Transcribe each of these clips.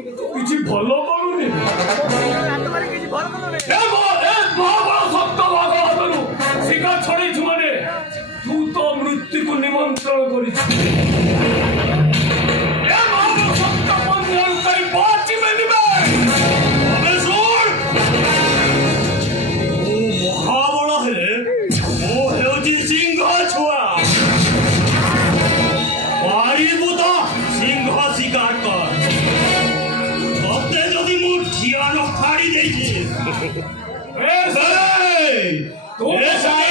କିଛି ଭଲ କରୁନି ସପ୍ତ ଭାଗ ହାତରୁ ଶିକା ଛଡେଇଛୁ ମାନେ ତୁ ତ ମୃତ୍ୟୁକୁ ନିମନ୍ତ୍ରଣ କରିଛୁ ସପ୍ତ ବନ୍ଧନ କରି ବଞ୍ଚିବେ ଯିବେ ମହାବଳ ହେଲେ ମୁଁ ହେଉଛି ସିଂହ ଛୁଆ ପାରିବୁ ତ ସିଂହ ଶିକାର କର ତତେ ଯଦି ମୁଁ ଠିଆନ ଫାଡ଼ି ଦେଇଛି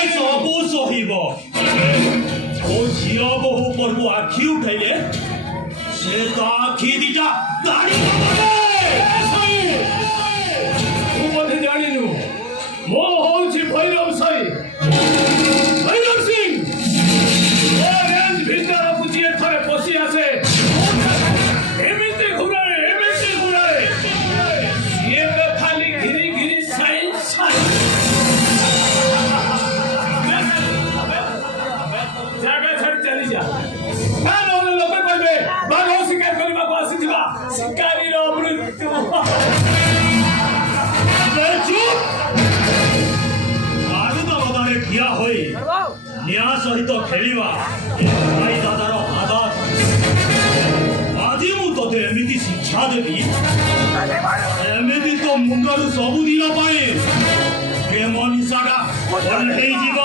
ସବୁ ସହିବ ଓ ଝିଅ ବୋହୁ ଉପରକୁ ଆଖି ଉଠାଇଲେ ସେ ତ ଆଖି ଦିଟା ତାଡ଼ି ତୁ ବୋଧେ ଜାଣିନୁ ମୋ ହଉଛି ଭୈରବ ସାଇ ଭୈରବ ସିଂ ରେଞ୍ଜ ଭିତରକୁ ଯିଏ ଥରେ ପଶି ଆସେ ଏମିତି ଘୁରାଏ ସିଏ ତ ଖାଲି ଘିରି ସାଇ ଜାଗା ଛାଡ଼ି ଚାଲିଯା ନହେଲେ ଲୋକ କହିବେ ବାଘ ଶିକାର କରିବାକୁ ଆସିଥିବା ଶିକାରୀର ମୃତ୍ୟୁ ଠିଆ ହୋଇ ନିଆଁ ସହିତ ଖେଳିବା ଭାଇ ଦାଦାର ଆଦତ ଆଜି ମୁଁ ତତେ ଏମିତି ଶିକ୍ଷା ଦେବି ଏମିତି ତ ମୁଣ୍ଡରୁ ସବୁଦିନ ପାଇଁ ପ୍ରେମ ନିଶାଟା ହେଇଯିବ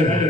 Hello.